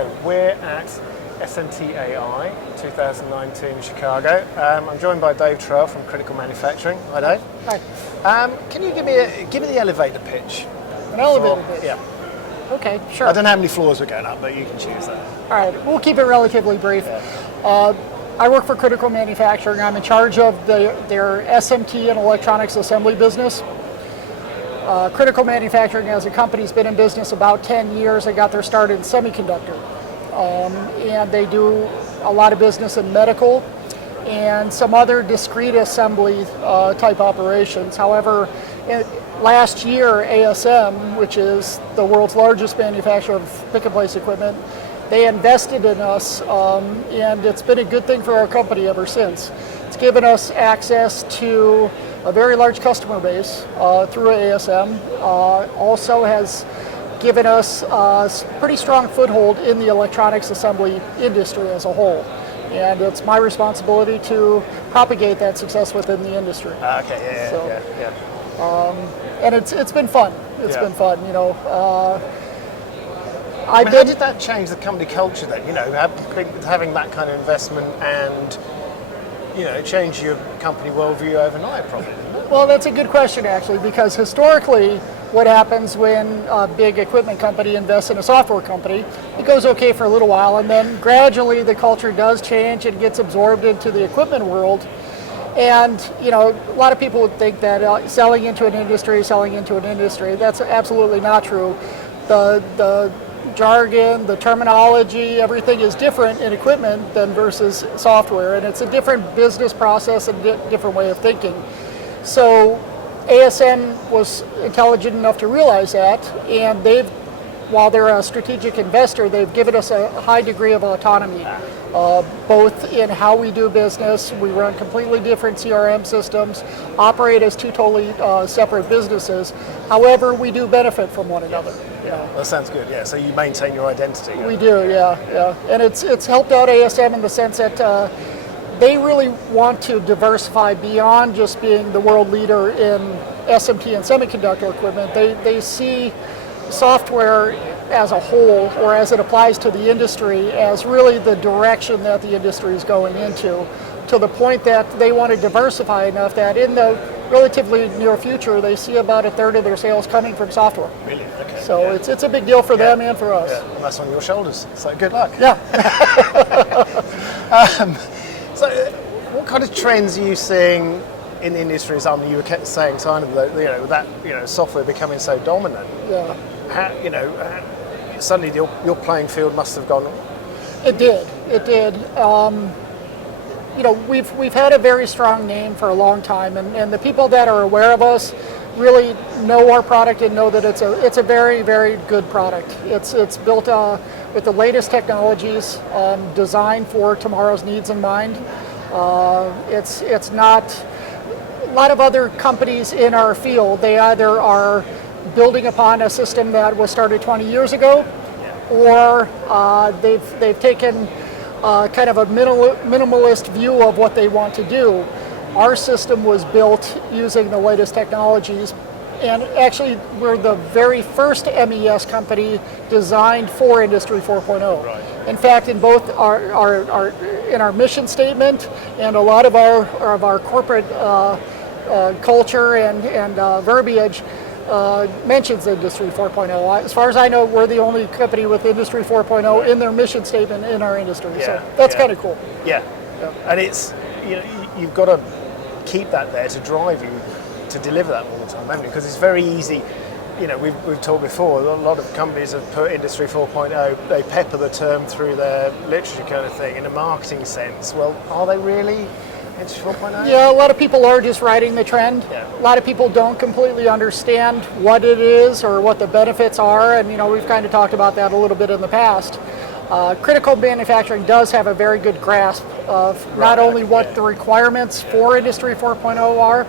So we're at SMTAI 2019 in Chicago. I'm joined by Dave Trail from Critical Manufacturing. Hi, Dave. Hi. Can you give me the elevator pitch? An elevator pitch? Yeah. Okay, sure. I don't know how many floors we're going up, but you can choose that. All right, we'll keep it relatively brief. Yeah. I work for Critical Manufacturing. I'm in charge of their SMT and electronics assembly business. Critical Manufacturing as a company has been in business about 10 years. They got their start in semiconductor. And they do a lot of business in medical and some other discrete assembly type operations. However, last year, ASM, which is the world's largest manufacturer of pick-and-place equipment, they invested in us, and it's been a good thing for our company ever since. It's given us access to a very large customer base through ASM. Also has given us a pretty strong foothold in the electronics assembly industry as a whole. And it's my responsibility to propagate that success within the industry. Okay, yeah. And it's been fun. It's been fun, you know. How did that change the company culture then? You know, having that kind of investment and, you know, change your company worldview overnight, probably, didn't it? Well, that's a good question, actually, because historically, what happens when a big equipment company invests in a software company, it goes okay for a little while, and then gradually the culture does change and gets absorbed into the equipment world. And, you know, a lot of people would think that selling into an industry. That's absolutely not true. The jargon, the terminology, everything is different in equipment than versus software, and it's a different business process and different way of thinking. So ASM was intelligent enough to realize that, and while they're a strategic investor, they've given us a high degree of autonomy, both in how we do business. We run completely different CRM systems, operate as two totally separate businesses. However, we do benefit from one another. Yeah, that sounds good. Yeah, so you maintain your identity. We do, yeah. And it's helped out ASM in the sense that they really want to diversify beyond just being the world leader in SMT and semiconductor equipment. They see software as a whole, or as it applies to the industry, as really the direction that the industry is going into, to the point that they want to diversify enough that in the relatively near future, they see about a third of their sales coming from software. Really? Okay. So it's a big deal for them and for us. Yeah, and that's on your shoulders. So good luck. Yeah. So what kind of trends are you seeing in the industry? You were saying kind of that software becoming so dominant. Yeah. Suddenly your playing field must have gone. It did. We've had a very strong name for a long time, and the people that are aware of us really know our product and know that it's a very, very good product. It's built with the latest technologies, designed for tomorrow's needs in mind. It's not a lot of other companies in our field. They either are building upon a system that was started 20 years ago, or they've taken kind of a minimalist view of what they want to do. Our system was built using the latest technologies, and actually we're the very first MES company designed for Industry 4.0. Right. In fact, in both our mission statement and a lot of our corporate culture and verbiage mentions Industry 4.0. As far as I know, we're the only company with Industry 4.0 in their mission statement in our industry. So that's kind of cool. Yeah. And it's, you've got to keep that there to drive you to deliver that all the time, haven't you? Because it's very easy. We've talked before, a lot of companies have put Industry 4.0, they pepper the term through their literature kind of thing in a marketing sense. Well, are they really Industry 4.0? Yeah, a lot of people are just riding the trend. Yeah. A lot of people don't completely understand what it is or what the benefits are, and we've kind of talked about that a little bit in the past. Critical Manufacturing does have a very good grasp of not only what the requirements for Industry 4.0 are,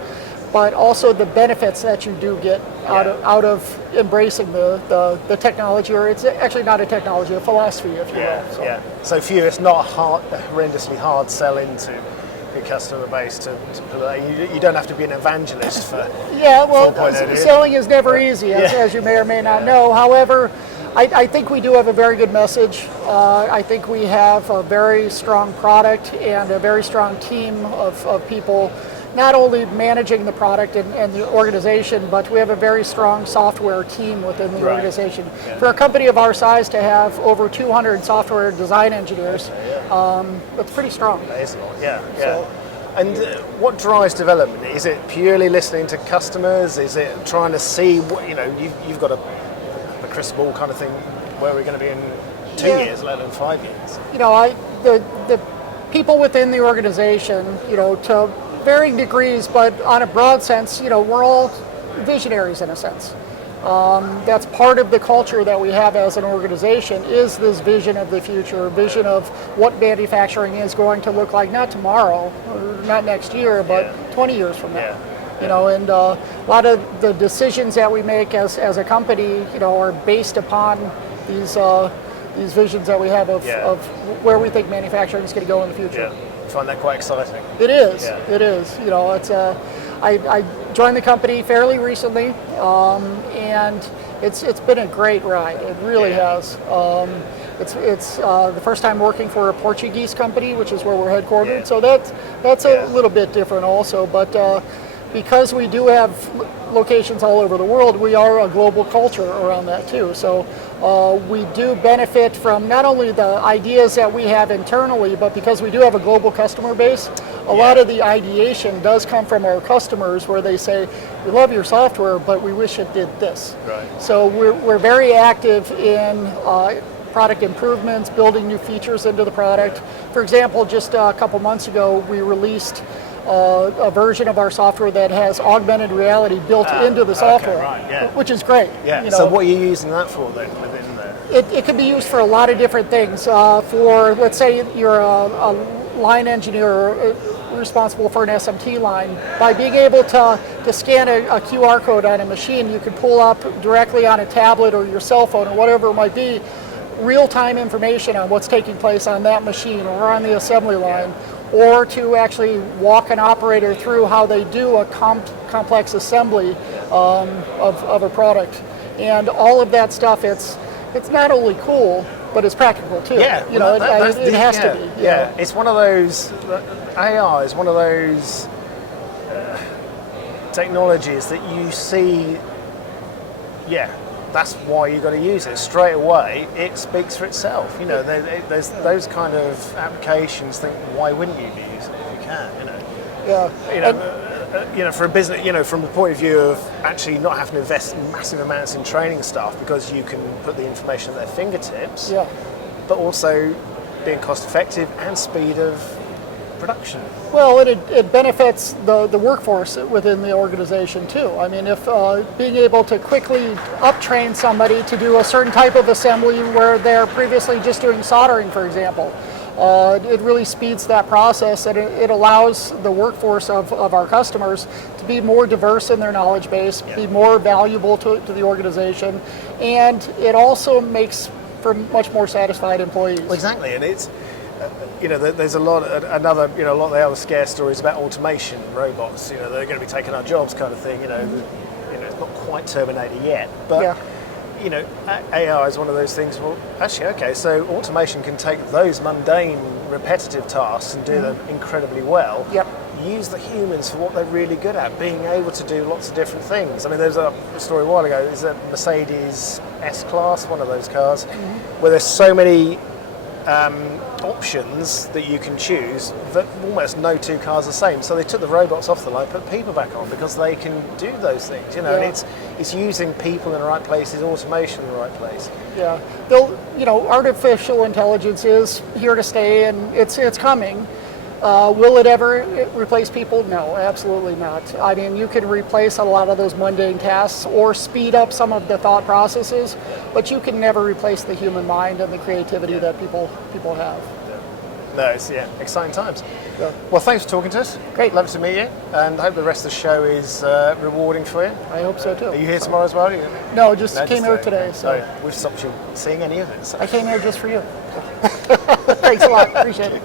but also the benefits that you do get out of embracing the technology, or it's actually not a technology, a philosophy, if you will. So for you, it's not a horrendously hard sell into your customer base to put that. You don't have to be an evangelist for 4.0, selling is never easy, as you may or may not know. However, I think we do have a very good message. I think we have a very strong product and a very strong team of people, not only managing the product and the organization, but we have a very strong software team within the organization. Yeah. For a company of our size to have over 200 software design engineers, that's pretty strong. That is a lot, yeah. So, and what drives development? Is it purely listening to customers? Is it trying to see what, you've got a crystal ball kind of thing, where we're going to be in 2 years, let alone 5 years? The people within the organization, to varying degrees, but on a broad sense, we're all visionaries in a sense. That's part of the culture that we have as an organization, is this vision of the future, vision of what manufacturing is going to look like, not tomorrow, or not next year, but 20 years from now. And a lot of the decisions that we make as a company, are based upon these visions that we have of where we think manufacturing is going to go in the future. I find that quite exciting. It is. It is. It's I joined the company fairly recently, and it's been a great ride. It really has. It's the first time working for a Portuguese company, which is where we're headquartered. So that's a little bit different also, but. Because we do have locations all over the world, we are a global culture around that too. So we do benefit from not only the ideas that we have internally, but because we do have a global customer base, a lot of the ideation does come from our customers, where they say, we love your software, but we wish it did this. Right. So we're very active in product improvements, building new features into the product. For example, just a couple months ago, we released a version of our software that has augmented reality built into the software, which is great. Yeah. So what are you using that for then within there? It can be used for a lot of different things. For, let's say you're a line engineer responsible for an SMT line. By being able to scan a QR code on a machine, you can pull up directly on a tablet or your cell phone or whatever it might be, real-time information on what's taking place on that machine or on the assembly line. Or to actually walk an operator through how they do a complex assembly of a product. And all of that stuff, it's not only cool, but it's practical too. Yeah, it has to be. Yeah, it's one of those, AI is one of those technologies that you see, that's why you got to use it straight away. It speaks for itself. There's those kind of applications. Think, why wouldn't you be using it if you can? For a business, from the point of view of actually not having to invest massive amounts in training staff, because you can put the information at their fingertips. Yeah. But also being cost effective and speed of production. Well, it benefits the workforce within the organization too. I mean, if being able to quickly uptrain somebody to do a certain type of assembly where they're previously just doing soldering, for example, it really speeds that process, and it allows the workforce of our customers to be more diverse in their knowledge base, be more valuable to the organization, and it also makes for much more satisfied employees. Well, exactly, and it's there's a lot of the other scare stories about automation, robots. They're going to be taking our jobs, kind of thing. It's not quite terminated yet, but AI is one of those things. Well, actually, okay, so automation can take those mundane, repetitive tasks and do them incredibly well. Yep. Use the humans for what they're really good at, being able to do lots of different things. I mean, there's a story a while ago. Is a Mercedes S-Class, one of those cars, where there's so many options that you can choose that almost no two cars are the same. So they took the robots off the line, put people back on, because they can do those things. And it's using people in the right places, automation in the right place. Yeah, artificial intelligence is here to stay, and it's coming. Will it ever replace people? No, absolutely not. I mean, you can replace a lot of those mundane tasks or speed up some of the thought processes, but you can never replace the human mind and the creativity that people have. No, it's exciting times. Yeah. Well, thanks for talking to us. Great. Lovely to meet you, and I hope the rest of the show is rewarding for you. I hope so too. Are you here tomorrow as well? No, just came here today. So we've stopped you seeing any of it. So. I came here just for you. Thanks a lot. Appreciate it.